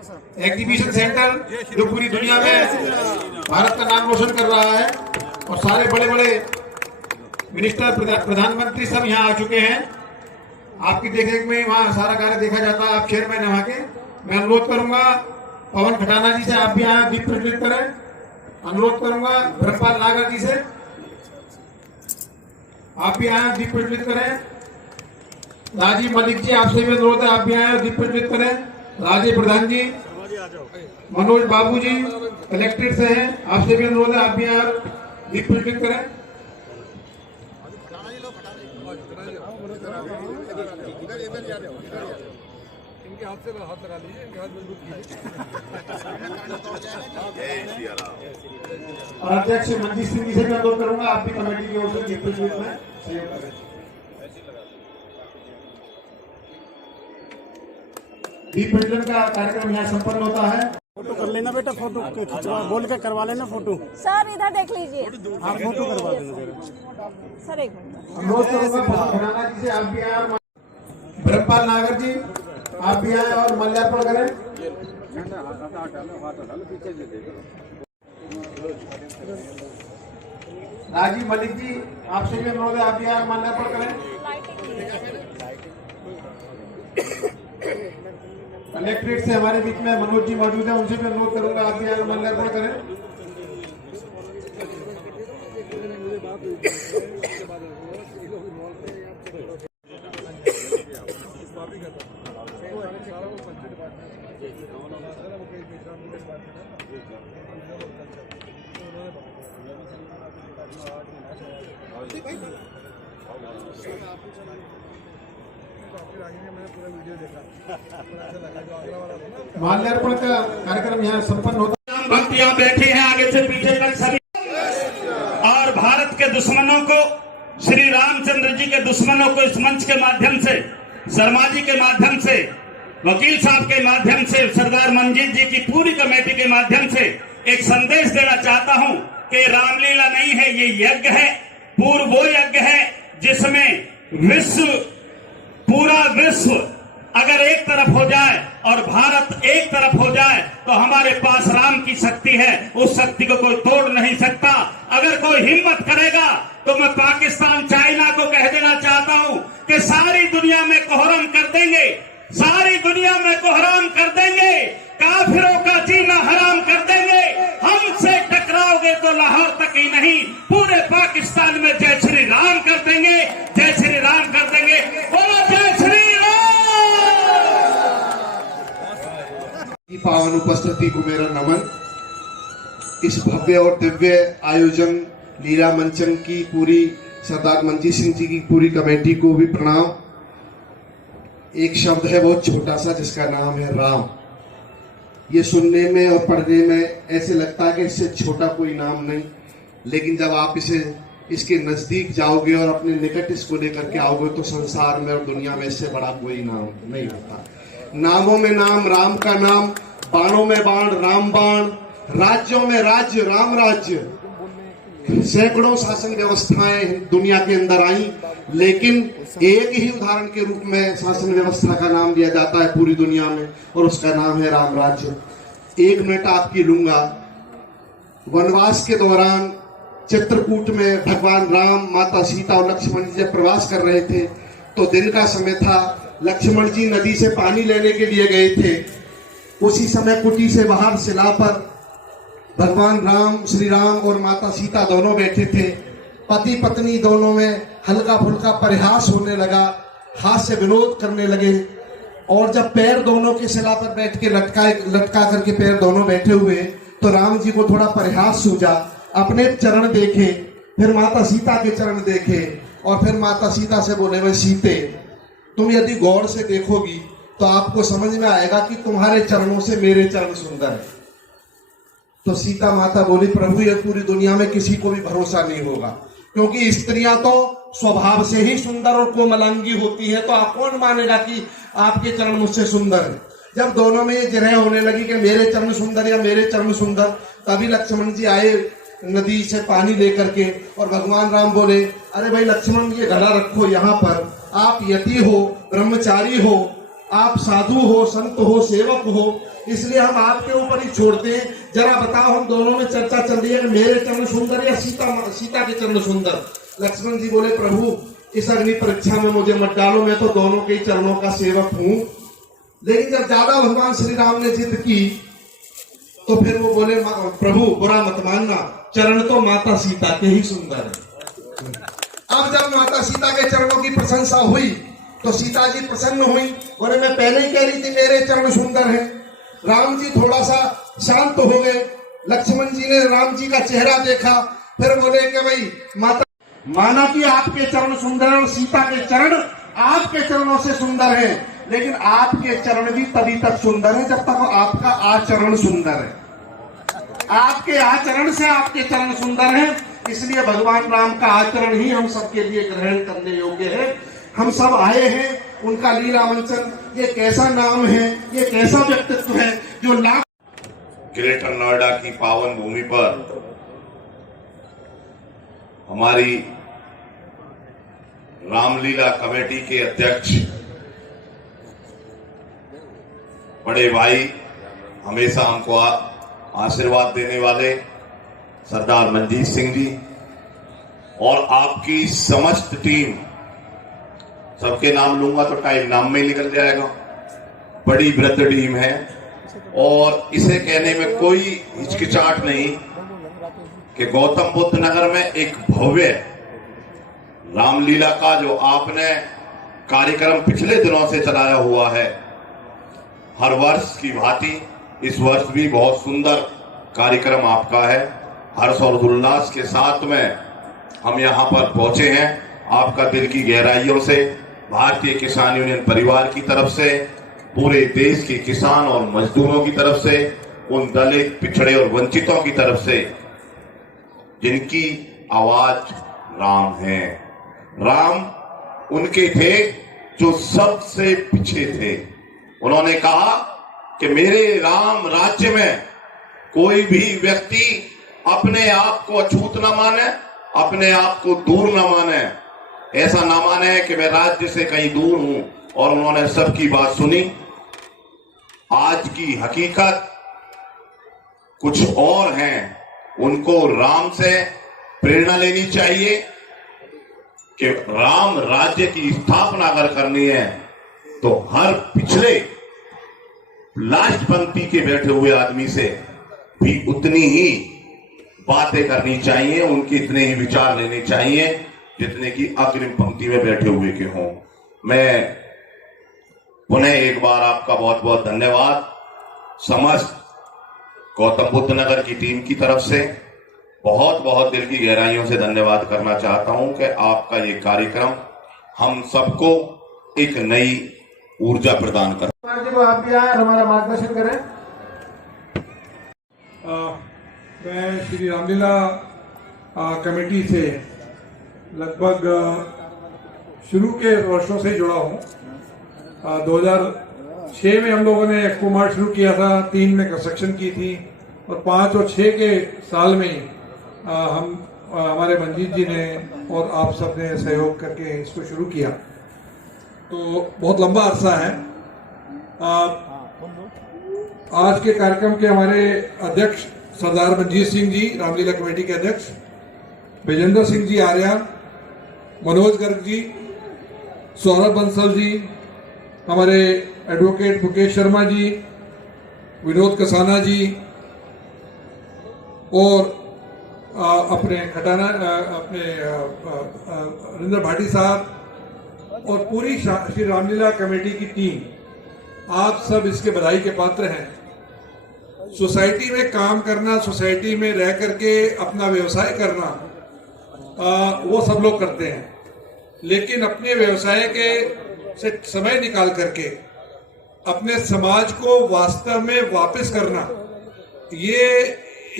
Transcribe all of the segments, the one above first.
Exhibition centre जो पूरी दुनिया में भारत का नाम रोशन कर रहा है और सारे बड़े बड़े मिनिस्टर प्रधानमंत्री सब यहाँ आ चुके हैं। आपकी देखरेख में वहाँ सारा कार्य देखा जाता है। आप चेयरमैन है वहाँ के। मैं अनुरोध करूंगा पवन खटाना जी से आप भी यहाँ दीप प्रज्वलित करें। अनुरोध करूंगा ब्रह्मपाल नागर जी से आप भी यहाँ दीप प्रज्वलित करें। राजीव मलिक जी आपसे भी अनुरोध है आप भी यहाँ दीप प्रज्वलित करें। राजीव प्रधान जी, मनोज बाबू जी कलेक्ट्रेट से हैं, आपसे भी अनुरोध है आप भी यहाँ दीप प्रज्वलित करें। इनके हाथ से हाथ लगा लीजिए, इनके हाथ मजबूत कीजिए। और अध्यक्ष मंजीत सिंह जी से भी अनुरोध करूंगा आप भी कमेटी की ओर से दीप प्रज्वलित में सहयोग करें। दीप प्रज्वलन का कार्यक्रम यहाँ संपन्न होता है। फोटो कर लेना बेटा, फोटो खिंचवा बोल के करवा लेना फोटो। सर इधर देख लीजिए। हाँ फोटो करवा देना सर एक मिनट। अनुरोध करूंगा पवन खटाना जी से आप भी आए और ब्रह्मपाल नागर जी आप भी आए और माल्यार्पण करें। राजीव मलिक जी आपसे भी अनुरोध है आप भी आए माल्यार्पण करें। कलेक्ट्रेट से हमारे बीच में मनोज जी मौजूद है, उनसे भी अनुरोध करूंगा आप भी आए माल्यार्पण करें। माल्यार्पण का कार्यक्रम यहाँ संपन्न होता है। भक्त यहाँ बैठे हैं आगे से पीछे तक सभी, और भारत के दुश्मनों को, श्री रामचंद्र जी के दुश्मनों को इस मंच के माध्यम से, शर्मा जी के माध्यम से, वकील साहब के माध्यम से, सरदार मंजीत जी की पूरी कमेटी के माध्यम से एक संदेश देना चाहता हूँ कि रामलीला नहीं है, ये यज्ञ है। पूर्व वो यज्ञ है जिसमें पूरा विश्व अगर एक तरफ हो जाए और भारत एक तरफ हो जाए तो हमारे पास राम की शक्ति है, उस शक्ति को कोई तोड़ नहीं सकता। अगर कोई हिम्मत करेगा तो मैं पाकिस्तान, चाइना को कह देना चाहता हूं कि सारी दुनिया में कोहराम कर देंगे, सारी दुनिया में कोहराम कर देंगे, काफिरों का जीना हराम कर देंगे। हमसे टकराओगे तो लाहौर तक ही नहीं, पूरे पाकिस्तान में जय श्री राम कर देंगे, जय श्री राम कर देंगे। बोलो जय श्री पावन उपस्थिति को मेरा नमन। इस भव्य और दिव्य आयोजन लीला मंचन की पूरी सरदार मंजीत सिंह जी की पूरी कमेटी को भी प्रणाम। एक शब्द है बहुत छोटा सा जिसका नाम है राम। ये सुनने में और पढ़ने में ऐसे लगता है कि इससे छोटा कोई नाम नहीं, लेकिन जब आप इसके नजदीक जाओगे और अपने निकट इसको लेकर के आओगे तो संसार में और दुनिया में इससे बड़ा कोई नाम नहीं होता। नामों में नाम, राम का नाम, बाणों में बाण, राम बाण, राज्यों में राज्य, राम राज्य। सैकड़ों शासन व्यवस्थाएं दुनिया के अंदर आई, लेकिन एक ही उदाहरण के रूप में शासन व्यवस्था का नाम दिया जाता है पूरी दुनिया में, और उसका नाम है राम राज्य। 1 मिनट आपकी लूंगा। वनवास के दौरान चित्रकूट में भगवान राम, माता सीता और लक्ष्मण जी जब प्रवास कर रहे थे तो दिन का समय था। लक्ष्मण जी नदी से पानी लेने के लिए गए थे। उसी समय कुटी से बाहर शिला पर भगवान राम, श्री राम और माता सीता दोनों बैठे थे। पति पत्नी दोनों में हल्का फुल्का परिहास होने लगा, हास्य विनोद करने लगे। और जब पैर दोनों के शिला पर बैठ के लटका करके पैर दोनों बैठे हुए तो राम जी को थोड़ा परिहास सूझा। अपने चरण देखे, फिर माता सीता के चरण देखे और फिर माता सीता से बोले, वह सीते तुम यदि गौर से देखोगी तो आपको समझ में आएगा कि तुम्हारे चरणों से मेरे चरण सुंदर है। तो सीता माता बोली, प्रभु ये पूरी दुनिया में किसी को भी भरोसा नहीं होगा, क्योंकि स्त्रियां तो स्वभाव से ही सुंदर और कोमलांगी होती है, तो आप कौन मानेगा कि आपके चरण मुझसे सुंदर है। जब दोनों में ये जिरह होने लगी कि मेरे चरण सुंदर या मेरे चरण सुंदर, तभी लक्ष्मण जी आए नदी से पानी लेकर के और भगवान राम बोले, अरे भाई लक्ष्मण ये घड़ा रखो यहाँ पर, आप यति हो, ब्रह्मचारी हो, आप साधु हो, संत हो, सेवक हो, इसलिए हम आपके ऊपर ही छोड़ते हैं। जरा बताओ, हम दोनों में चर्चा चल रही है कि मेरे चरण सुंदर या सीता के चरण सुंदर। लक्ष्मण जी बोले, प्रभु इस अग्नि परीक्षा में मुझे मत डालो, मैं तो दोनों के चरणों का सेवक हूं। लेकिन जब ज्यादा भगवान श्री राम ने जिद की तो फिर वो बोले, प्रभु बुरा मत मानना, चरण तो माता सीता के ही सुंदर है। अब जब माता सीता के चरणों की प्रशंसा हुई तो सीता जी प्रसन्न हुई, बोले मैं पहले ही कह रही थी मेरे चरण सुंदर हैं। राम जी थोड़ा सा शांत हो गए। लक्ष्मण जी ने राम जी का चेहरा देखा, फिर बोले कि भाई माता, माना कि आपके चरण सुंदर है और सीता के चरण आपके चरणों से सुंदर है, लेकिन आपके चरण भी तभी तक सुंदर है जब तक आपका आचरण सुंदर है। आपके आचरण से आपके चरण सुंदर है, इसलिए भगवान राम का आचरण ही हम सबके लिए ग्रहण करने योग्य है। हम सब आए हैं, उनका लीला मंचन, ये कैसा नाम है, ये कैसा व्यक्तित्व है जो लाख। ग्रेटर नोएडा की पावन भूमि पर हमारी रामलीला कमेटी के अध्यक्ष बड़े भाई, हमेशा हमको आशीर्वाद देने वाले सरदार मंजीत सिंह जी और आपकी समस्त टीम, सबके नाम लूंगा तो टाइम नाम में ही निकल जाएगा। बड़ी वृद्ध टीम है और इसे कहने में कोई हिचकिचाहट नहीं कि गौतम बुद्ध नगर में एक भव्य रामलीला का जो आपने कार्यक्रम पिछले दिनों से चलाया हुआ है, हर वर्ष की भांति इस वर्ष भी बहुत सुंदर कार्यक्रम आपका है। हर्ष और उल्लास के साथ में हम यहाँ पर पहुंचे हैं। आपका दिल की गहराइयों से भारतीय किसान यूनियन परिवार की तरफ से, पूरे देश के किसान और मजदूरों की तरफ से, उन दलित, पिछड़े और वंचितों की तरफ से जिनकी आवाज राम है। राम उनके थे जो सबसे पीछे थे। उन्होंने कहा कि मेरे राम राज्य में कोई भी व्यक्ति अपने आप को अछूत न माने, अपने आप को दूर न माने, ऐसा न माने कि मैं राज्य से कहीं दूर हूं। और उन्होंने सबकी बात सुनी। आज की हकीकत कुछ और है। उनको राम से प्रेरणा लेनी चाहिए कि राम राज्य की स्थापना अगर करनी है तो हर पिछले लास्ट पंक्ति के बैठे हुए आदमी से भी उतनी ही बातें करनी चाहिए, उनके इतने ही विचार लेने चाहिए जितने की अग्रिम पंक्ति में बैठे हुए के हों। मैं पुनः एक बार आपका बहुत बहुत धन्यवाद समस्त गौतम बुद्ध नगर की टीम की तरफ से बहुत बहुत दिल की गहराइयों से धन्यवाद करना चाहता हूं कि आपका ये कार्यक्रम हम सबको एक नई ऊर्जा प्रदान कर। आप भी आए, हमारा मार्गदर्शन करें। मैं श्री रामलीला कमेटी से लगभग शुरू के वर्षों से जुड़ा हूँ। 2006 में हम लोगों ने एक्सपो मार्ट शुरू किया था, 3 में कंस्ट्रक्शन की थी और 5 और 6 के साल में हमारे मंजीत जी ने और आप सब ने सहयोग करके इसको शुरू किया। तो बहुत लंबा अरसा है। आज के कार्यक्रम के हमारे अध्यक्ष सरदार मंजीत सिंह जी, रामलीला कमेटी के अध्यक्ष, विजेंद्र सिंह जी आर्या, मनोज गर्ग जी, सौरभ बंसल जी, हमारे एडवोकेट मुकेश शर्मा जी, विनोद कसाना जी और अपने खटाना अपने रिंदर भाटी साहब और पूरी श्री रामलीला कमेटी की टीम, आप सब इसके बधाई के पात्र हैं। सोसाइटी में काम करना, सोसाइटी में रह करके अपना व्यवसाय करना, वो सब लोग करते हैं, लेकिन अपने व्यवसाय के से समय निकाल करके अपने समाज को वास्तव में वापस करना, ये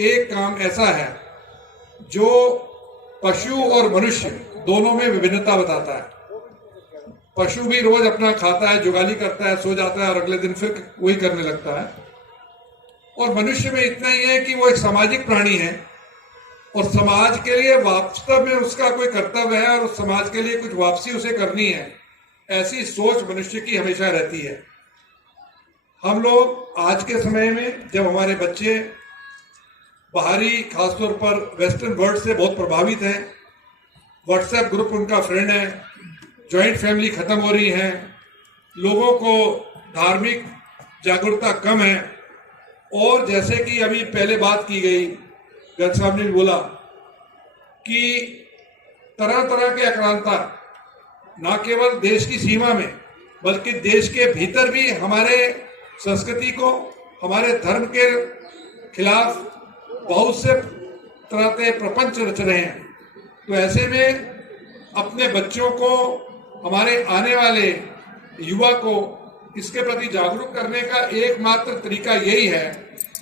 एक काम ऐसा है जो पशु और मनुष्य दोनों में विभिन्नता बताता है। पशु भी रोज अपना खाता है, जुगाली करता है, सो जाता है और अगले दिन फिर वही करने लगता है। और मनुष्य में इतना ही है कि वो एक सामाजिक प्राणी है और समाज के लिए वास्तव में उसका कोई कर्तव्य है और समाज के लिए कुछ वापसी उसे करनी है, ऐसी सोच मनुष्य की हमेशा रहती है। हम लोग आज के समय में जब हमारे बच्चे बाहरी खासतौर पर वेस्टर्न वर्ल्ड से बहुत प्रभावित हैं, व्हाट्सएप ग्रुप उनका फ्रेंड है, जॉइंट फैमिली खत्म हो रही है, लोगों को धार्मिक जागरूकता कम है, और जैसे कि अभी पहले बात की गई, गर्ग साहब ने भी बोला कि तरह तरह के आक्रांता न केवल देश की सीमा में बल्कि देश के भीतर भी हमारे संस्कृति को, हमारे धर्म के खिलाफ बहुत से तरह के प्रपंच रच रहे हैं। तो ऐसे में अपने बच्चों को, हमारे आने वाले युवा को इसके प्रति जागरूक करने का एकमात्र तरीका यही है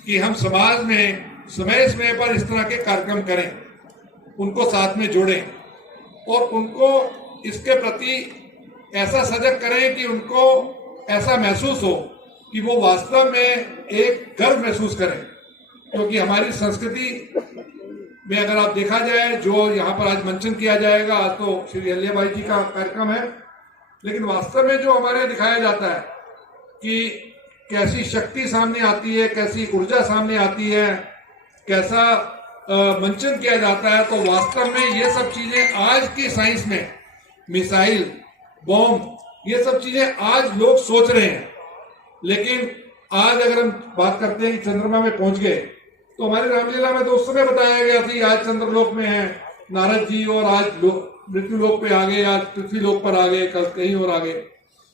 कि हम समाज में समय समय पर इस तरह के कार्यक्रम करें, उनको साथ में जोड़ें और उनको इसके प्रति ऐसा सजग करें कि उनको ऐसा महसूस हो कि वो वास्तव में एक गर्व महसूस करें। क्योंकि हमारी संस्कृति में अगर आप देखा जाए, जो यहाँ पर आज मंचन किया जाएगा, आज तो श्री अल्लाह भाई जी का कार्यक्रम है, लेकिन वास्तव में जो हमारे दिखाया जाता है कि कैसी शक्ति सामने आती है, कैसी ऊर्जा सामने आती है, कैसा मंचन किया जाता है, तो वास्तव में ये सब चीजें आज की साइंस में, मिसाइल, बॉम्ब, ये सब चीजें आज लोग सोच रहे हैं। लेकिन आज अगर हम बात करते हैं कि चंद्रमा में पहुंच गए, तो हमारी रामलीला में तो उस समय बताया गया था आज चंद्रलोक में है नारद जी, और आज मृत्यु लोक पे आ गए, आज पृथ्वी लोक पर आ गए, कल कहीं और आ गए।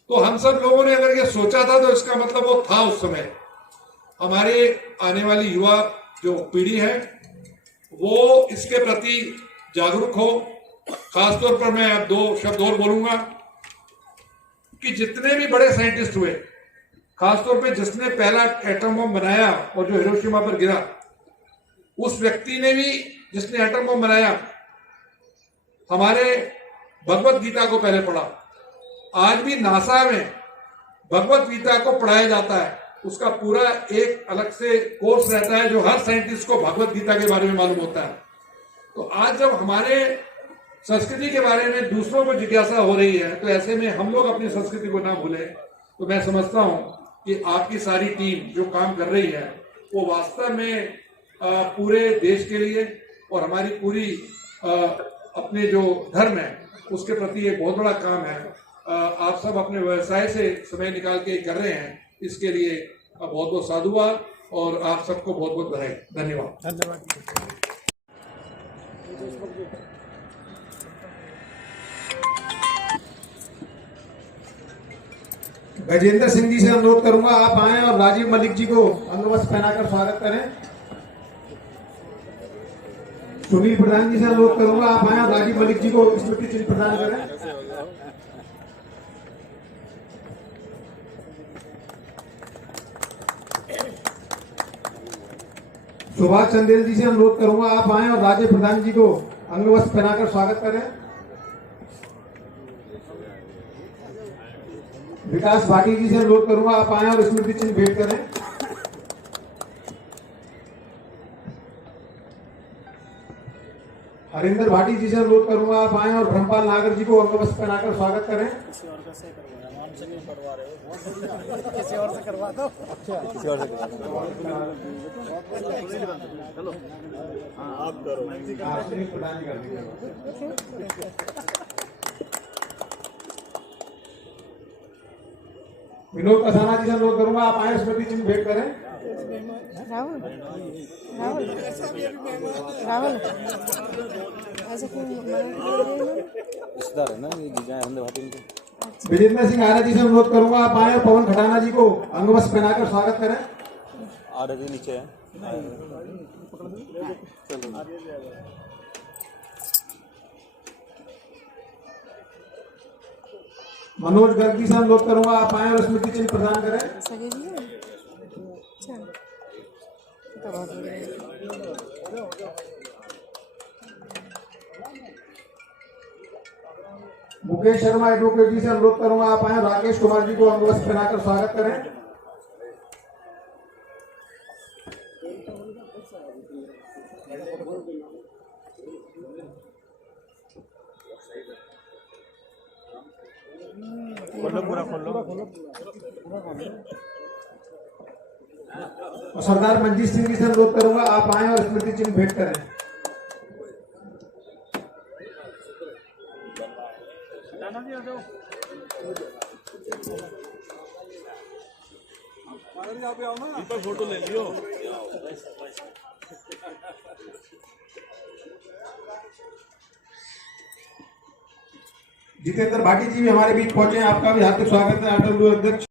तो हम सब लोगों ने अगर ये सोचा था तो इसका मतलब वो था उस समय। हमारे आने वाली युवा जो पीढ़ी है वो इसके प्रति जागरूक हो। खासतौर पर मैं अब 2 शब्द और बोलूंगा कि जितने भी बड़े साइंटिस्ट हुए, खासतौर पे जिसने पहला एटम बम बनाया और जो हिरोशिमा पर गिरा, उस व्यक्ति ने भी, जिसने एटम बम बनाया, हमारे भगवत गीता को पहले पढ़ा। आज भी नासा में भगवत गीता को पढ़ाया जाता है, उसका पूरा एक अलग से कोर्स रहता है जो हर साइंटिस्ट को भगवत गीता के बारे में मालूम होता है। तो आज जब हमारे संस्कृति के बारे में दूसरों को जिज्ञासा हो रही है, तो ऐसे में हम लोग अपनी संस्कृति को ना भूलें। तो मैं समझता हूं कि आपकी सारी टीम जो काम कर रही है वो वास्तव में पूरे देश के लिए और हमारी पूरी अपने जो धर्म है उसके प्रति एक बहुत बड़ा काम है। आप सब अपने व्यवसाय से समय निकाल के कर रहे हैं, इसके लिए बहुत बहुत साधुवाद और आप सबको बहुत बहुत बधाई। धन्यवाद। धन्यवाद। गजेंद्र सिंह जी से अनुरोध करूंगा आप आए और राजीव मलिक जी को अंगवस्त्र पहनाकर स्वागत करें। सुनील प्रधान जी से अनुरोध करूंगा आप आए और राजीव मलिक जी को स्मृति चिन्ह प्रदान करें। सुभाष चंदेल जी से अनुरोध करूंगा आप आए और राजीव प्रधान जी को अंगवस्त्र पहनाकर स्वागत करें। विकास भाटी जी से अनुरोध करूंगा आप आए और स्मृति चिन्ह भेंट करें। हरिंदर भाटी जी से अनुरोध करूंगा आप आए और ब्रह्मपाल नागर जी को अंगवस्त्र पहनाकर स्वागत करें। किसी और से करवा दो। अच्छा, किसी और से आप करो। विनोद कसाना जी से अनुरोध करूंगा आप आए स्मृति चिन्ह भेंट करें। राहुल राहुल राहुल ऐसे क्यों रिश्तेदार है ना, ये जीजा है भाटी के। विजेंद्र सिंह आर्य जी से अनुरोध करूंगा आप आए और पवन खटाना जी को अंगवस्त्र पहनाकर स्वागत करें। आर्य जी नीचे है। मनोज गर्ग जी से अनुरोध करूंगा आप आए और स्मृति चिन्ह प्रदान करें। सगे जी है? अच्छा, तो बहुत बढ़िया। मुकेश शर्मा एडवोकेट जी से अनुरोध करूंगा आप आए और राकेश कुमार जी को अंगवस्त्र पहनाकर स्वागत करें। खोलो पूरा खोलो। और सरदार मंजीत सिंह जी से अनुरोध करूंगा आप आए और स्मृति चिन्ह भेंट करें। फोटो ले लियो। जितेंद्र भाटी जी भी हमारे बीच पहुंचे हैं, आपका भी हार्दिक स्वागत है आरडब्ल्यू अध्यक्ष।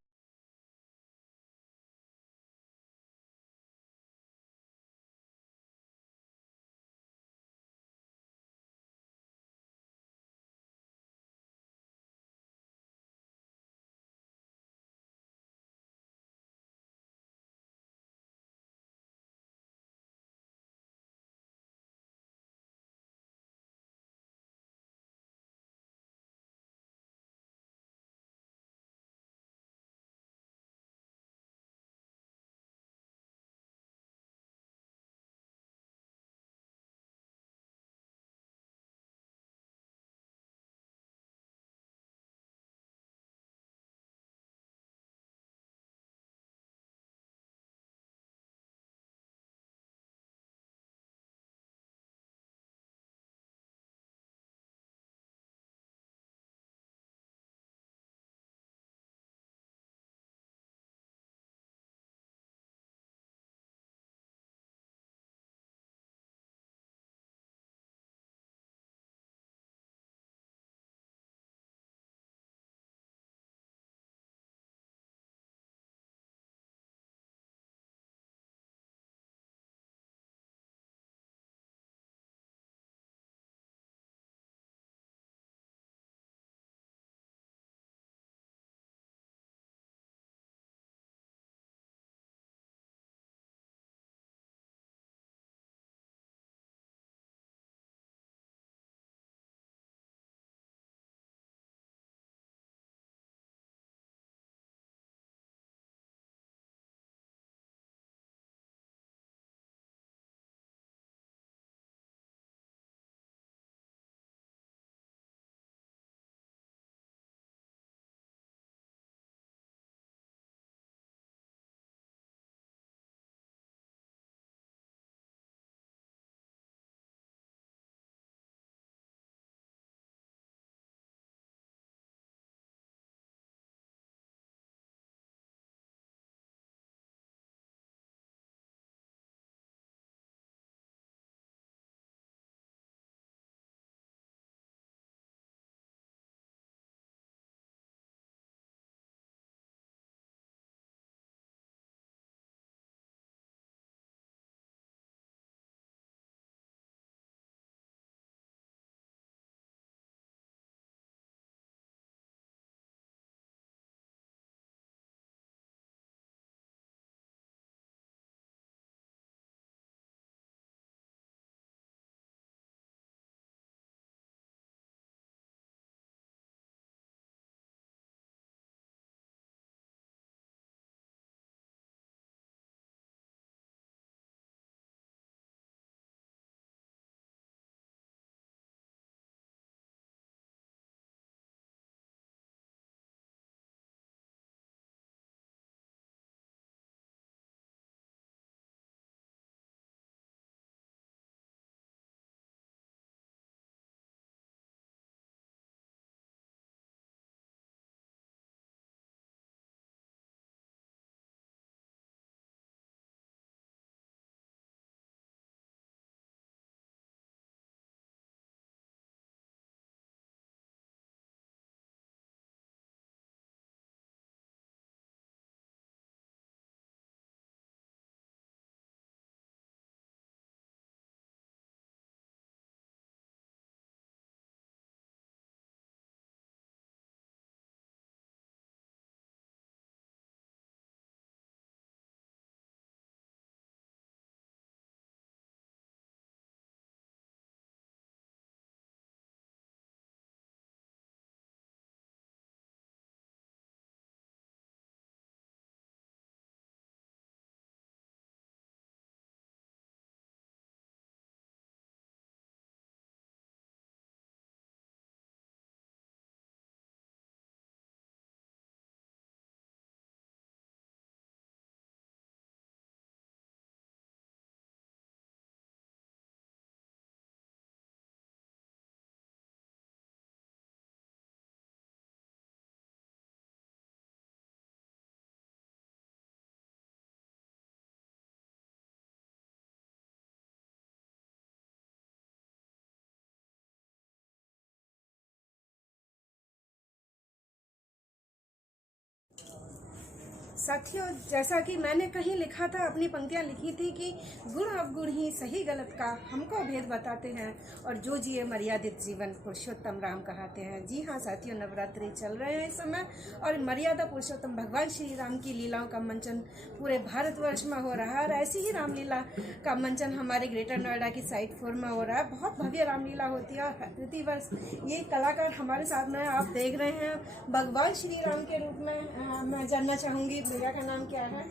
साथियों, जैसा कि मैंने कहीं लिखा था, अपनी पंक्तियाँ लिखी थी कि गुण अवगुण ही सही गलत का हमको भेद बताते हैं और जो जिए मर्यादित जीवन पुरुषोत्तम राम कहते हैं। जी हाँ साथियों, नवरात्रि चल रहे हैं इस समय और मर्यादा पुरुषोत्तम भगवान श्री राम की लीलाओं का मंचन पूरे भारतवर्ष में हो रहा है। और ऐसी ही रामलीला का मंचन हमारे ग्रेटर नोएडा की साइट 4 में हो रहा है। बहुत भव्य रामलीला होती है और प्रतिवर्ष ये कलाकार हमारे साथ में आप देख रहे हैं भगवान श्री राम के रूप में। मैं जानना चाहूँगी भैया का नाम क्या है?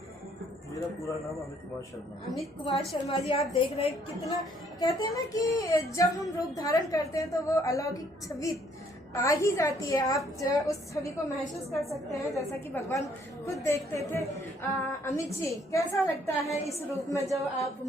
मेरा पूरा नाम अमित कुमार शर्मा। अमित कुमार शर्मा जी, आप देख रहे हैं कितना कहते हैं ना कि जब हम रूप धारण करते हैं तो वो अलौकिक छवि आ ही जाती है। आप उस छवि को महसूस कर सकते हैं जैसा कि भगवान खुद देखते थे। अमित जी, कैसा लगता है इस रूप में जब आप